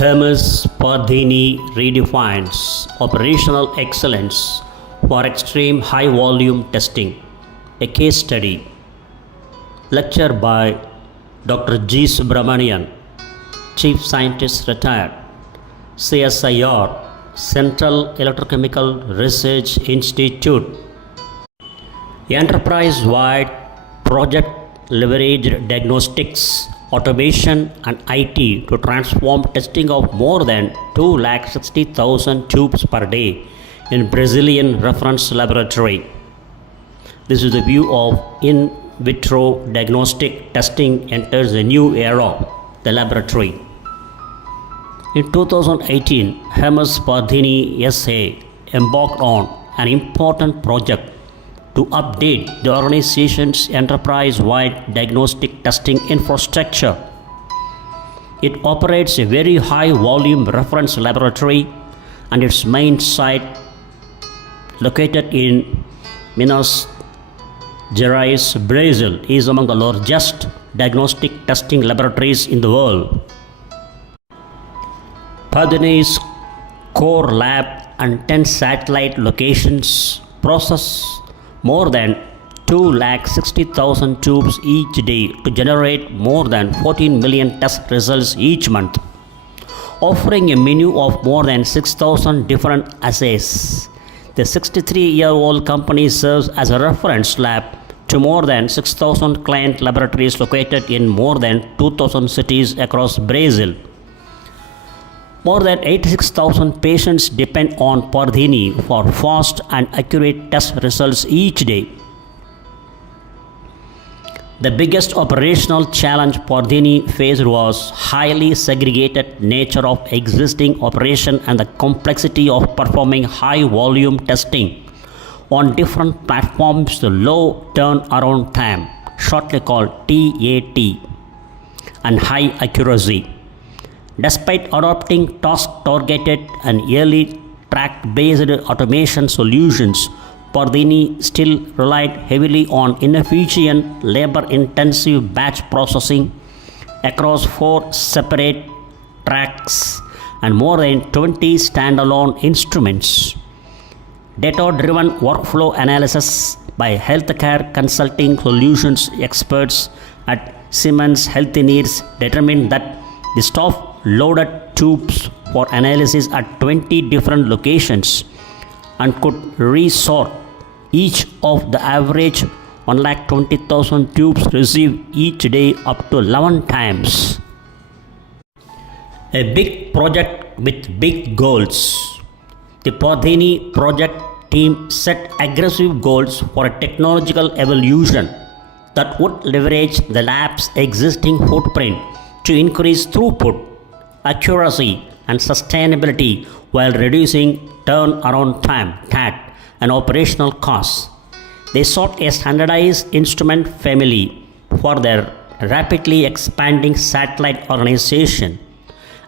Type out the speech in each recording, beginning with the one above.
Hermes Pardini redefines operational excellence for extreme high volume testing. A case study. Lecture by Dr.G.Subramanian, Chief Scientist retired, CSIR, Central Electrochemical Research Institute. Enterprise-wide project leveraged diagnostics, automation and IT to transform testing of more than 260,000 tubes per day in Brazilian reference laboratory. This is the view of in vitro diagnostic testing enters a new era, the laboratory. In 2018, Hermes Pardini SA embarked on an important project to update the organization's enterprise-wide diagnostic testing infrastructure. It operates a very high-volume reference laboratory, and its main site, located in Minas Gerais, Brazil, is among the largest diagnostic testing laboratories in the world. Pardini's core lab and 10 satellite locations process more than 260,000 tubes each day to generate more than 14 million test results each month, offering a menu of more than 6,000 different assays. The 63-year-old company serves as a reference lab to more than 6,000 client laboratories located in more than 2,000 cities across Brazil. More than 86,000 patients depend on Pardini for fast and accurate test results each day. The biggest operational challenge Pardini faced was highly segregated nature of existing operation and the complexity of performing high volume testing on different platforms to low turnaround time, shortly called TAT, and high accuracy. Despite adopting task-targeted and early track-based automation solutions, Pardini still relied heavily on inefficient, labor-intensive batch processing across 4 separate tracks and more than 20 standalone instruments. Data-driven workflow analysis by healthcare consulting solutions experts at Siemens Healthineers determined that the staff loaded tubes for analysis at 20 different locations and could resort each of the average 120,000 tubes received each day up to 11 times. A big project with big goals. The Pardini project team set aggressive goals for a technological evolution that would leverage the lab's existing footprint to increase throughput, accuracy and sustainability while reducing turnaround time (TAT) and operational costs. They sought a standardized instrument family for their rapidly expanding satellite organization,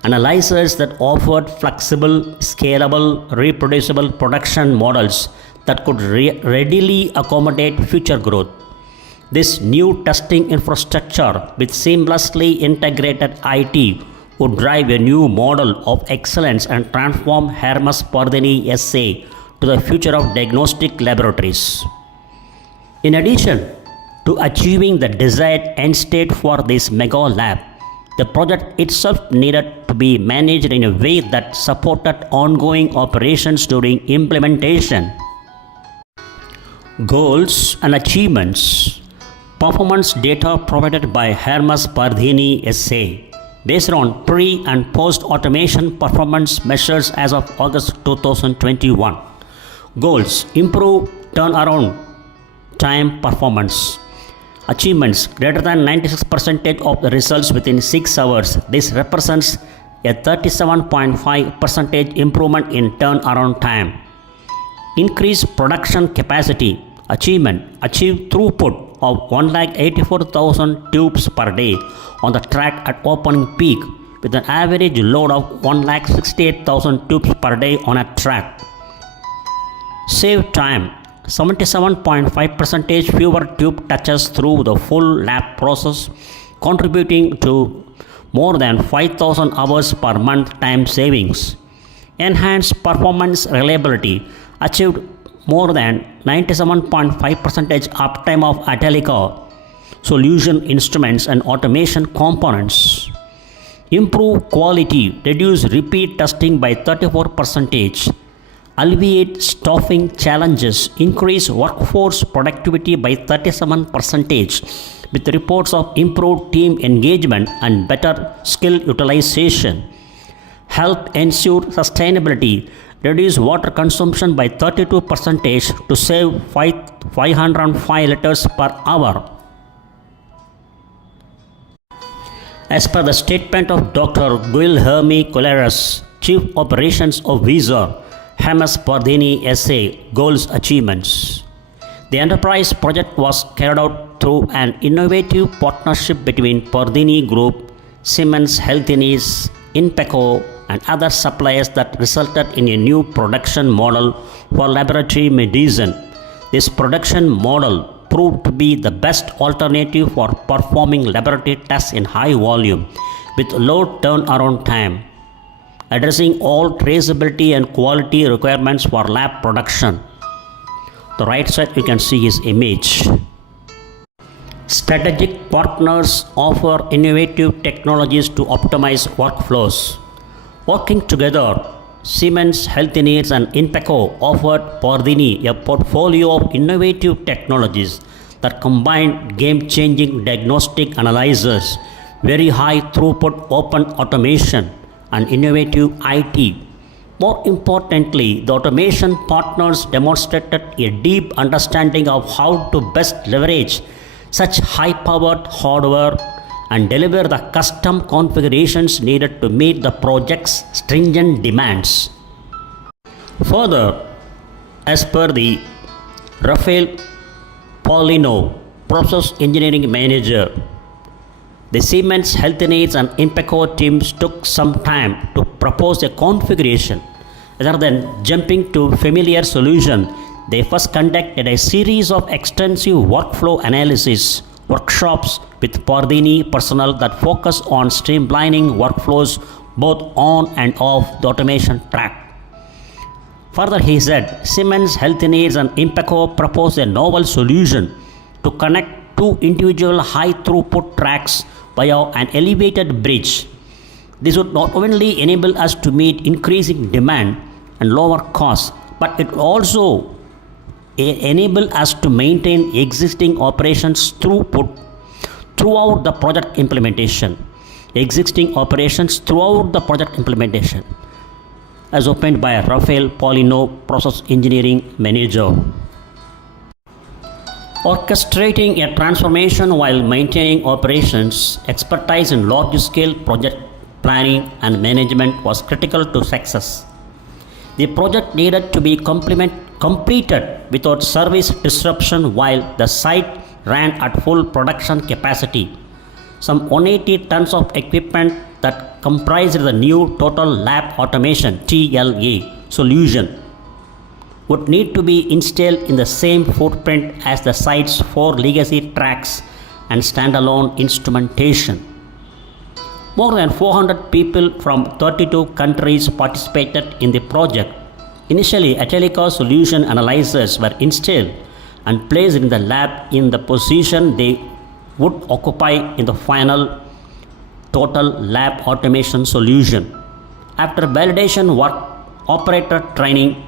analyzers that offered flexible, scalable, reproducible production models that could readily accommodate future growth. This new testing infrastructure with seamlessly integrated IT would drive a new model of excellence and transform Hermes Pardini SA to the future of diagnostic laboratories. In addition to achieving the desired end state for this mega lab, the project itself needed to be managed in a way that supported ongoing operations during implementation. Goals and achievements. Performance data provided by Hermes Pardini SA based on pre- and post-automation performance measures as of August 2021. Goals: improve turnaround time performance. Achievements: greater than 96% of the results within 6 hours. This represents a 37.5% improvement in turnaround time. Increase production capacity. Achievement: achieve throughput of 184,000 tubes per day on the track at opening peak with an average load of 168,000 tubes per day on a track. Save time: 77.5% fewer tube touches through the full lab process, contributing to more than 5,000 hours per month time savings. Enhanced performance reliability achieved more than 97.5% uptime of Atelica solution instruments and automation components. Improve quality, reduce repeat testing by 34%, alleviate staffing challenges, increase workforce productivity by 37%, with reports of improved team engagement and better skill utilization. Help ensure sustainability, reduce water consumption by 32% to save 505 liters per hour. As per the statement of Dr. Hermes, Chief Operations of Vitro, Hermes Pardini SA, goals achievements. The enterprise project was carried out through an innovative partnership between Pardini Group, Siemens Healthineers, Inpeco, and other suppliers that resulted in a new production model for laboratory medicine. This production model proved to be the best alternative for performing laboratory tests in high volume with low turnaround time, addressing all traceability and quality requirements for lab production. The right side you can see his image. Strategic partners offer innovative technologies to optimize workflows. Working together, Siemens Healthineers and Inpeco offered Pardini a portfolio of innovative technologies that combine game-changing diagnostic analyzers, very high throughput open automation, and innovative IT. More importantly, the automation partners demonstrated a deep understanding of how to best leverage such high-powered hardware and deliver the custom configurations needed to meet the project's stringent demands. Further, as per the Rafael Paulino, Process Engineering Manager, the Siemens Healthineers and Inpeco teams took some time to propose a configuration. Rather than jumping to familiar solution, they first conducted a series of extensive workflow analysis workshops with Pardini personnel that focus on streamlining workflows both on and off the automation track. Further, he said, Siemens Healthineers and Inpeco proposed a novel solution to connect two individual high throughput tracks via an elevated bridge. This would not only enable us to meet increasing demand and lower costs, but it also enable us to maintain existing operations throughput throughout the project implementation. As opened by Rafael Paulino, Process Engineering Manager. Orchestrating a transformation while maintaining operations, expertise in large-scale project planning and management was critical to success. The project needed to be completed without service disruption while the site ran at full production capacity. Some 180 tons of equipment that comprised the new Total Lab Automation (TLA) solution would need to be installed in the same footprint as the site's 4 legacy tracks and standalone instrumentation. More than 400 people from 32 countries participated in the project. Initially, Atelica solution analyzers were installed and placed in the lab in the position they would occupy in the final Total Lab Automation solution. After validation work, operator training,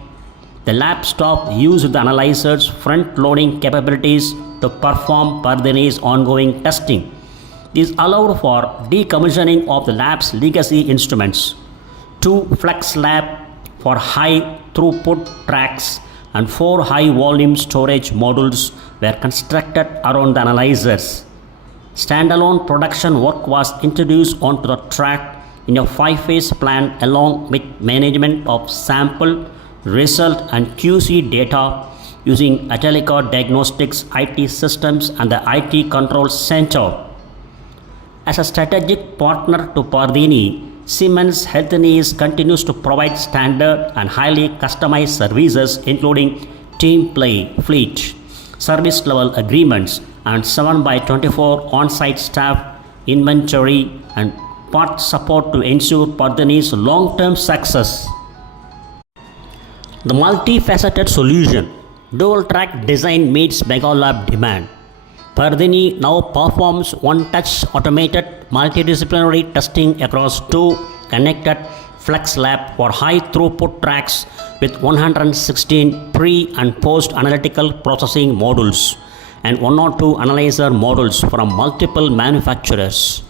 the lab staff used the analyzer's front-loading capabilities to perform Pardini's ongoing testing. This allowed for decommissioning of the lab's legacy instruments. 2 flex lab for high throughput tracks and 4 high volume storage modules were constructed around the analyzers. Standalone production work was introduced onto the track in a 5-phase plan along with management of sample, result and QC data using Atelica Diagnostics IT systems and the IT Control Center. As a strategic partner to Pardini, Siemens Healthineers continues to provide standard and highly customized services including team play, fleet, service level agreements and 7/24 on-site staff, inventory and part support to ensure Pardini's long-term success. The multifaceted solution. Dual-track design meets mega-lab demand. Pardini now performs one-touch automated multidisciplinary testing across two connected flex lab for high-throughput tracks with 116 pre- and post-analytical processing modules and 1 or 2 analyzer modules from multiple manufacturers.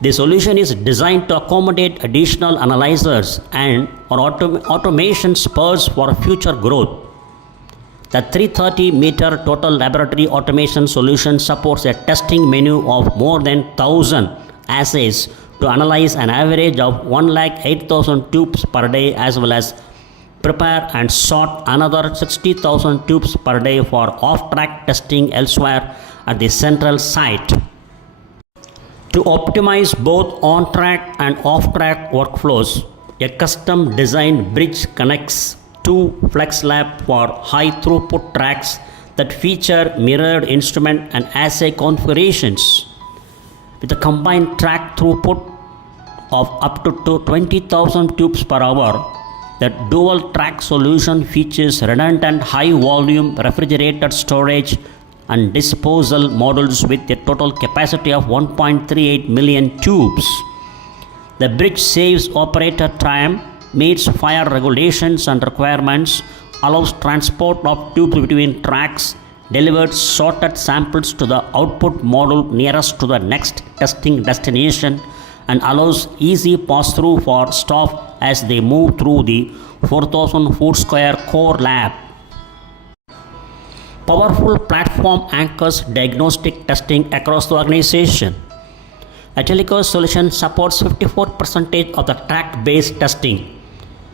The solution is designed to accommodate additional analyzers and automation spurs for future growth. The 330-meter total laboratory automation solution supports a testing menu of more than 1,000 assays to analyze an average of 108,000 tubes per day, as well as prepare and sort another 60,000 tubes per day for off-track testing elsewhere at the central site. To optimize both on-track and off-track workflows, a custom-designed bridge connects two flex lab for high-throughput tracks that feature mirrored instrument and assay configurations. With a combined track throughput of up to 20,000 tubes per hour, the dual-track solution features redundant high-volume refrigerated storage and disposal modules with a total capacity of 1.38 million tubes. The bridge saves operator time, meets fire regulations and requirements, allows transport of tubes between tracks, delivers sorted samples to the output module nearest to the next testing destination, and allows easy pass-through for staff as they move through the 4,000 foot square core lab. Powerful platform anchors diagnostic testing across the organization. Atelico's solution supports 54% of the track-based testing,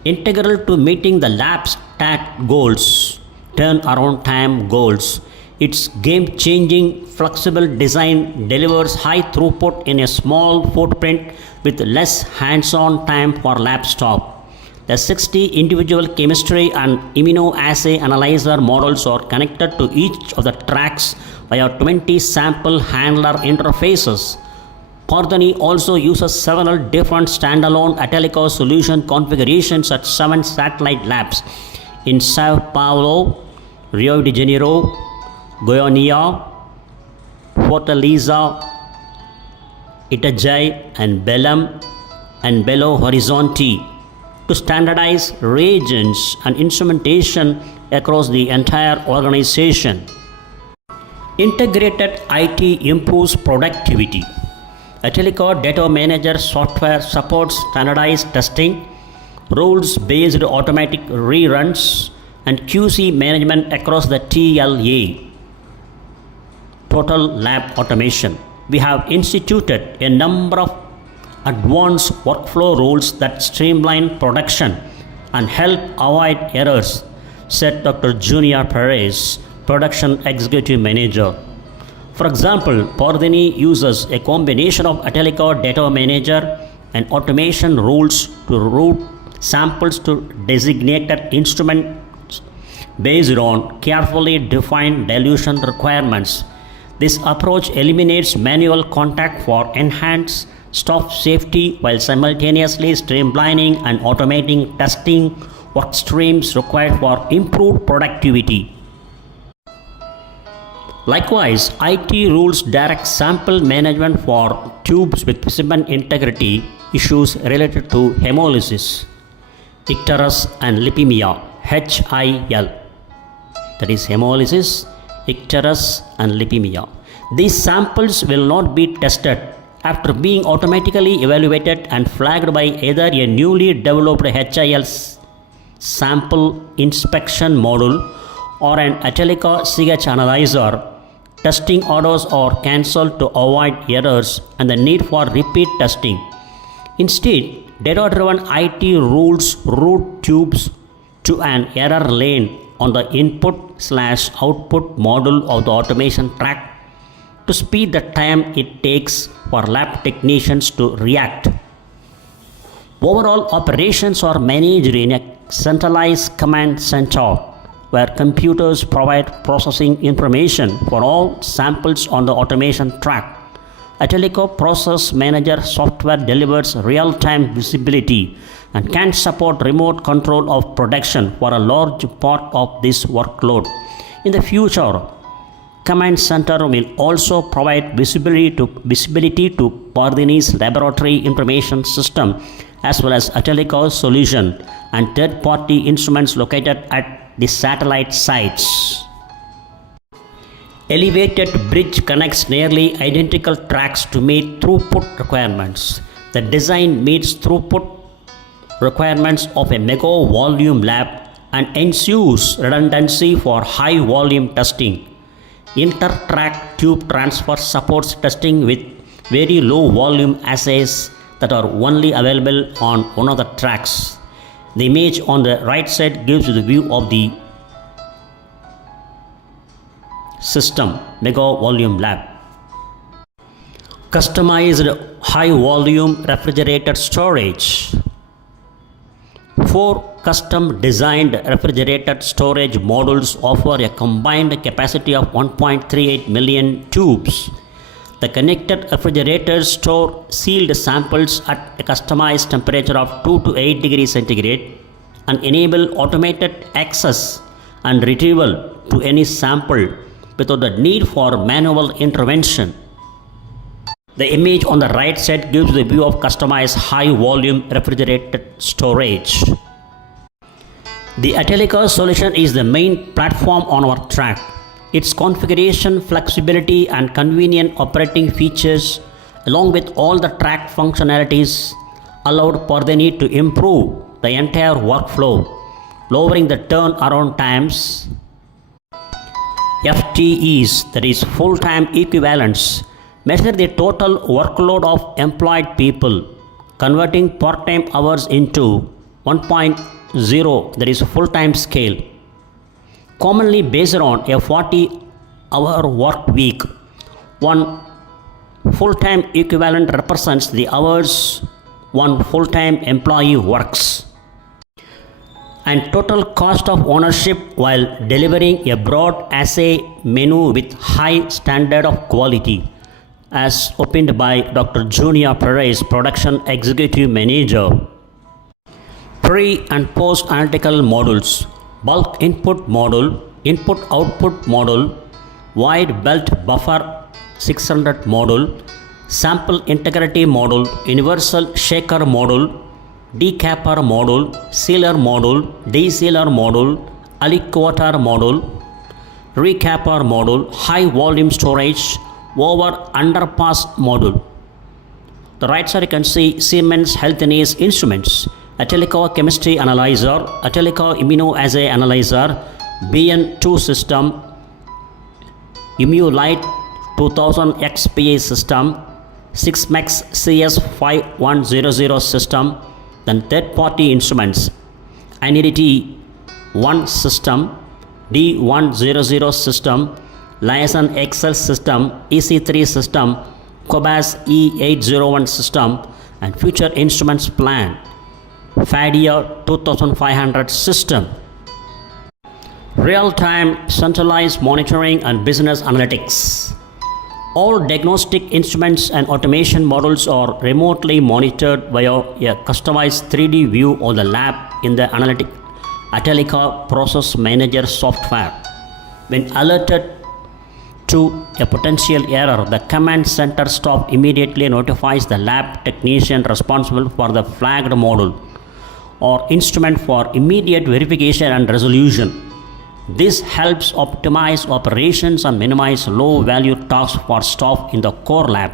integral to meeting the lab's TAT goals, turnaround time goals. Its game-changing, flexible design delivers high throughput in a small footprint with less hands-on time for lab staff. The 60 individual chemistry and immunoassay analyzer models are connected to each of the tracks via 20 sample handler interfaces. Pardini also uses several different standalone Atelico solution configurations at 7 satellite labs in Sao Paulo, Rio de Janeiro, Goiânia, Fortaleza, Itajaí, and Belém and Belo Horizonte to standardize reagents and instrumentation across the entire organization. Integrated IT improves productivity. Atelico Data Manager software supports standardized testing, rules-based automatic reruns, and QC management across the TLA. Total lab automation. We have instituted a number of advanced workflow rules that streamline production and help avoid errors, said Dr. Junior Perez, Production Executive Manager. For example, Pardini uses a combination of Atelico Data Manager and automation rules to route samples to designated instruments based on carefully defined dilution requirements. This approach eliminates manual contact for enhanced staff safety while simultaneously streamlining and automating testing work streams required for improved productivity. Likewise, IT rules direct sample management for tubes with specimen integrity issues related to hemolysis, icterus, and lipemia, HIL. That is hemolysis, icterus, and lipemia. These samples will not be tested after being automatically evaluated and flagged by either a newly developed HIL sample inspection module or an Atelico CH analyzer. Testing orders are cancelled to avoid errors and the need for repeat testing. Instead, data-driven IT rules route tubes to an error lane on the input/output module of the automation track to speed the time it takes for lab technicians to react. Overall operations are managed in a centralized command center where computers provide processing information for all samples on the automation track. Atelico Process Manager software delivers real-time visibility and can support remote control of production for a large part of this workload. In the future, Command Center will also provide visibility to Pardini's laboratory information system as well as Atelico's solution and third-party instruments located at the satellite sites. Elevated bridge connects nearly identical tracks to meet throughput requirements. The design meets throughput requirements of a mega volume lab and ensures redundancy for high volume testing. Inter-track tube transfer supports testing with very low volume assays that are only available on one of the tracks. The image on the right side gives you the view of the system mega volume lab. Customized high volume refrigerated storage. 4 custom designed refrigerated storage modules offer a combined capacity of 1.38 million tubes. The connected refrigerators store sealed samples at a customized temperature of 2 to 8 degrees centigrade and enable automated access and retrieval to any sample without the need for manual intervention. The image on the right side gives the view of customized high volume refrigerated storage. The Atelico solution is the main platform on our track. Its configuration, flexibility and convenient operating features along with all the track functionalities allowed Pardini to improve the entire workflow, lowering the turnaround times. FTEs, that is full-time equivalents, measure the total workload of employed people, converting part-time hours into 1.0, that is full-time scale. Commonly based on a 40-hour work week, one full-time equivalent represents the hours one full-time employee works. And total cost of ownership while delivering a broad assay menu with high standard of quality, as opened by Dr. G.Subramanian, Production Executive Manager. Pre and post analytical modules, bulk input module, input output module, wide belt buffer 600 module, sample integrity module, universal shaker module, decapper module, sealer module, desealer module, aliquoter module, recapper module, high volume storage, over underpass module. The right side you can see Siemens Healthineers instruments, Atelico chemistry analyzer, Atelico immunoassay analyzer, BN2 system, Imulite 2000 XPA system, 6max CS5100 system, then third-party instruments, Anidity 1 system, D100 system, Liaison XL system, EC3 system, Cobas E801 system, and future instruments plan, FADIA 2500 system. Real-time centralized monitoring and business analytics. All diagnostic instruments and automation models are remotely monitored via a customized 3D view of the lab in the Atelico Process Manager software. When alerted to a potential error, the command center staff immediately notifies the lab technician responsible for the flagged module or instrument for immediate verification and resolution. This helps optimize operations and minimize low-value tasks for staff in the core lab.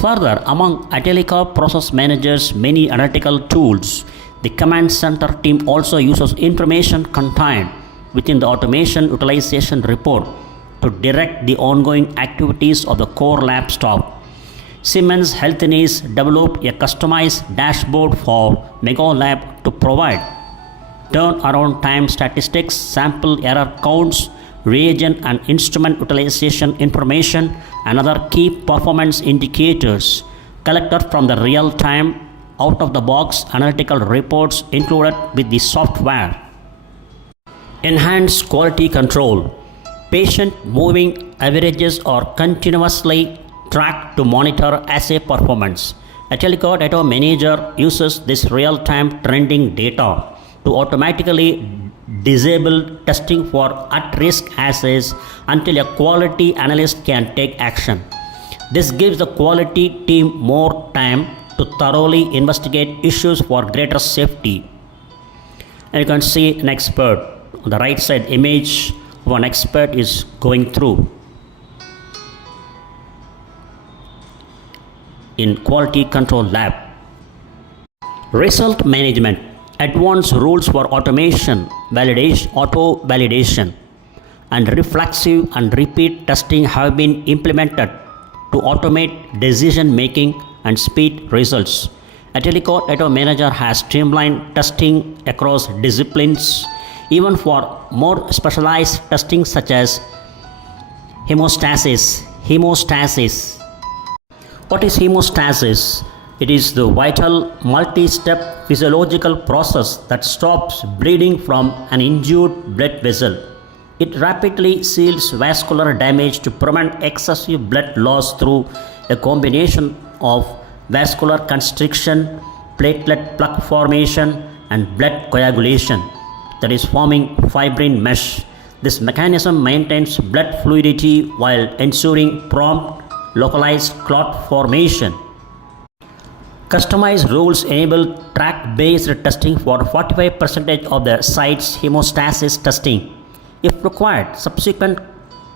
Further, among Atelico Process Manager's many analytical tools, the command center team also uses information contained within the automation utilization report to direct the ongoing activities of the core lab staff. Siemens Healthineers developed a customized dashboard for Mega Lab to provide turnaround time statistics, sample error counts, reagent and instrument utilization information, and other key performance indicators collected from the real-time, out-of-the-box analytical reports included with the software. Enhanced quality control. Patient moving averages are continuously track to monitor assay performance. A Telecom Data Manager uses this real-time trending data to automatically disable testing for at-risk assays until a quality analyst can take action. This gives the quality team more time to thoroughly investigate issues for greater safety. And you can see an expert on the right side image of an expert is going through in quality control lab. Result management. Advanced rules for automation, auto validation, and reflexive and repeat testing have been implemented to automate decision making and speed results. A Telecom Data Manager has streamlined testing across disciplines, even for more specialized testing such as hemostasis. What is hemostasis? It is the vital multi-step physiological process that stops bleeding from an injured blood vessel. It rapidly seals vascular damage to prevent excessive blood loss through a combination of vascular constriction, platelet plaque formation, and blood coagulation, that is forming fibrin mesh. This mechanism maintains blood fluidity while ensuring prompt localized clot formation. Customized rules enable track-based testing for 45% of the site's hemostasis testing. If required, subsequent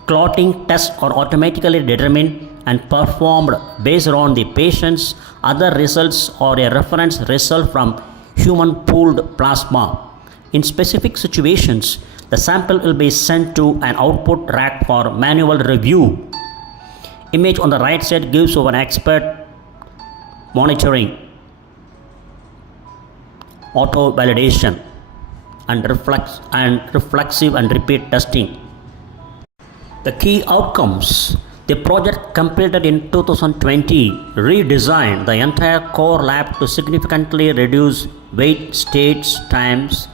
clotting tests are automatically determined and performed based on the patient's other results or a reference result from human pooled plasma. In specific situations, the sample will be sent to an output rack for manual review. Image on the right side gives of an expert monitoring, auto validation, and reflexive and repeat testing. The key outcomes. The project completed in 2020 redesigned the entire core lab to significantly reduce wait states times,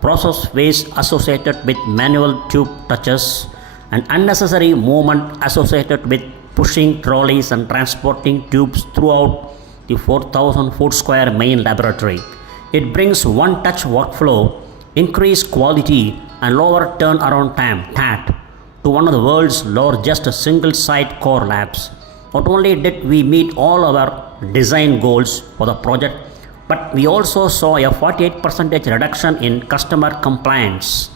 process waste associated with manual tube touches, and unnecessary movement associated with pushing trolleys and transporting tubes throughout the 4,000 foot square main laboratory. It brings one-touch workflow, increased quality, and lower turnaround time (TAT) to one of the world's largest single-site core labs. Not only did we meet all our design goals for the project, but we also saw a 48% reduction in customer complaints,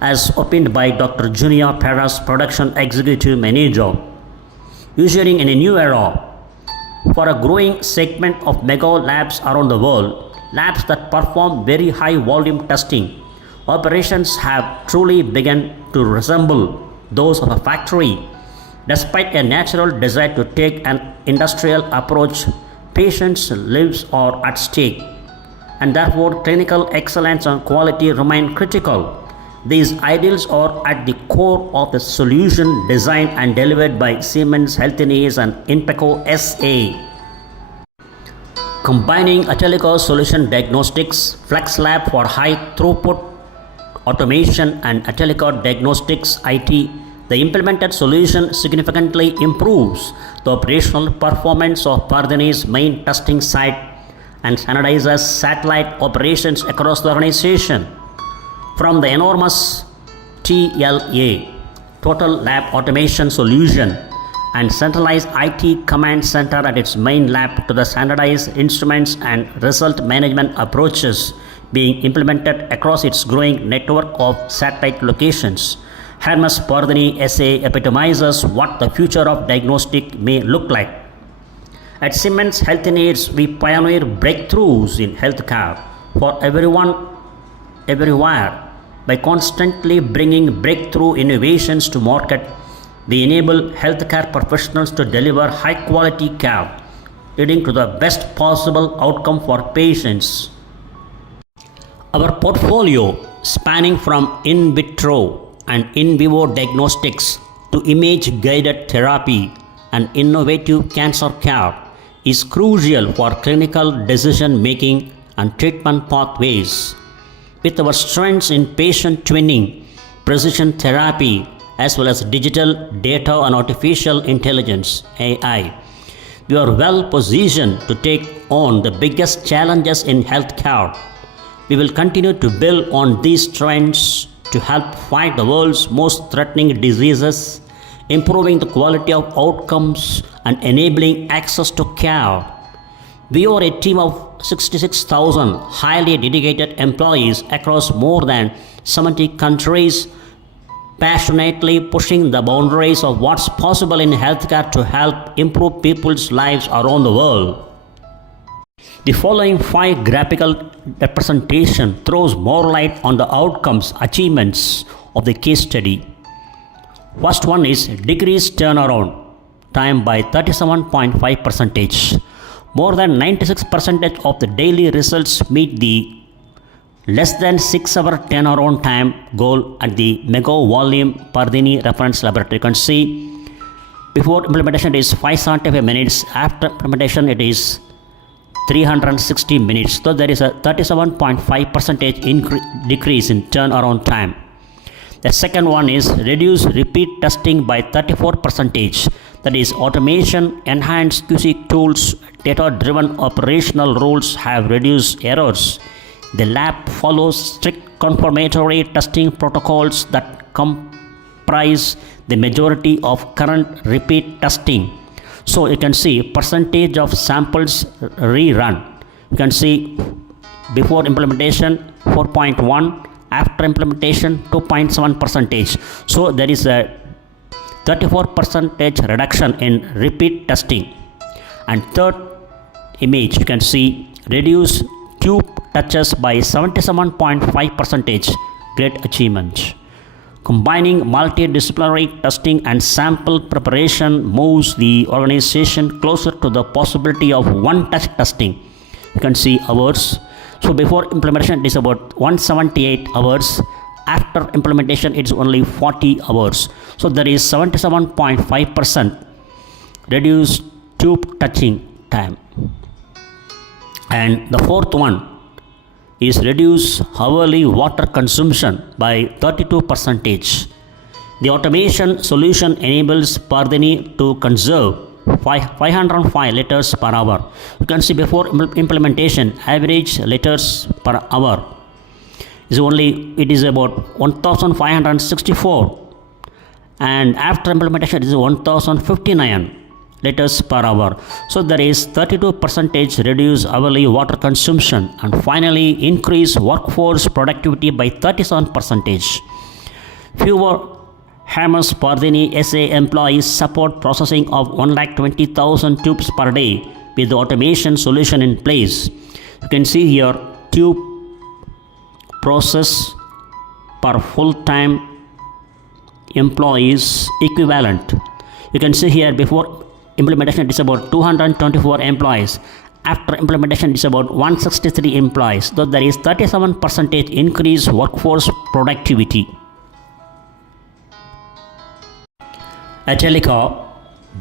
as opined by Dr. Junior Perez, Production Executive Manager. Ushering in a new era for a growing segment of mega labs around the world, labs that perform very high volume testing, operations have truly begun to resemble those of a factory. Despite a natural desire to take an industrial approach, patients' lives are at stake, and therefore clinical excellence and quality remain critical. These ideals are at the core of the solution designed and delivered by Siemens Healthineers and Inpeco SA. Combining a Telecom solution diagnostics, Flex Lab for high throughput automation, and a Telecom Diagnostics IT, the implemented solution significantly improves the operational performance of Pardini's main testing site and standardizes satellite operations across the organization. From the enormous TLA, Total Lab Automation Solution, and centralized IT command center at its main lab to the standardized instruments and result management approaches being implemented across its growing network of satellite locations, Hermes Pardini SA epitomizes what the future of diagnostic may look like. At Siemens Healthineers, we pioneer breakthroughs in healthcare for everyone, everywhere. By constantly bringing breakthrough innovations to market, we enable healthcare professionals to deliver high-quality care, leading to the best possible outcome for patients. Our portfolio, spanning from in vitro and in vivo diagnostics to image-guided therapy and innovative cancer care, is crucial for clinical decision-making and treatment pathways. With our strengths in patient twinning, precision therapy, as well as digital data and artificial intelligence (AI. We are well positioned to take on the biggest challenges in healthcare. We will continue to build on these trends to help fight the world's most threatening diseases, improving the quality of outcomes, and enabling access to care. We are a team of 66,000 highly dedicated employees across more than 70 countries, passionately pushing the boundaries of what's possible in healthcare to help improve people's lives around the world. The following 5 graphical representation throws more light on the outcomes, achievements of the case study. First one is decreased turnaround time by 37.5%. More than 96% of the daily results meet the less than 6-hour turnaround time goal at the mega volume Pardini reference laboratory. You can see before implementation it is 575 minutes, after implementation it is 360 minutes. So there is a 37.5% decrease in turnaround time. The second one is reduce repeat testing by 34%. That is automation, enhanced QC tools, data-driven operational rules have reduced errors. The lab follows strict confirmatory testing protocols that comprise the majority of current repeat testing. So you can see percentage of samples rerun. You can see before implementation 4.1, after implementation 2.7%. So there is a 34% reduction in repeat testing. And third image, you can see reduce tube touches by 77.5%. Great achievement. Combining multidisciplinary testing and sample preparation moves the organization closer to the possibility of one-touch testing. You can see hours. So before implementation it is about 178 hours. After implementation it's only 40 hours. So there is 77.5% reduced tube touching time. And the fourth one is reduce hourly water consumption by 32%. The automation solution enables Pardini to conserve 505 liters per hour. You can see before implementation average liters per hour is about 1564, and after implementation it is 1059 liters per hour. So there is 32% reduce hourly water consumption, and finally increase workforce productivity by 37%. Fewer Hermes Pardini SA employees support processing of 120,000 tubes per day with the automation solution in place. You can see here tube process per full-time employees equivalent. You can see here before implementation it is about 224 employees. After implementation it is about 163 employees. So there is 37% increase workforce productivity. Atelica,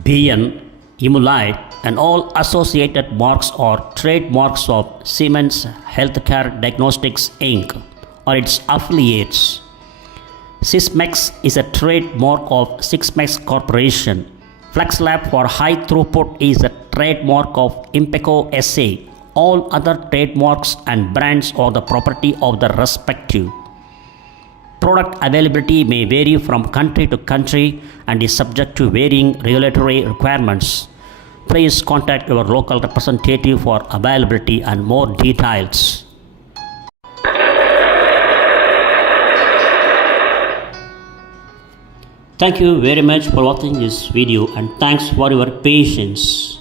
BN, Imulite and all associated marks are trademarks of Siemens Healthcare Diagnostics Inc. or its affiliates. Sysmex is a trademark of Sysmex Corporation. FlexLab for high throughput is a trademark of Impeco SA. All other trademarks and brands are the property of the respective. Product availability may vary from country to country and is subject to varying regulatory requirements. Please contact your local representative for availability and more details. Thank you very much for watching this video, and thanks for your patience.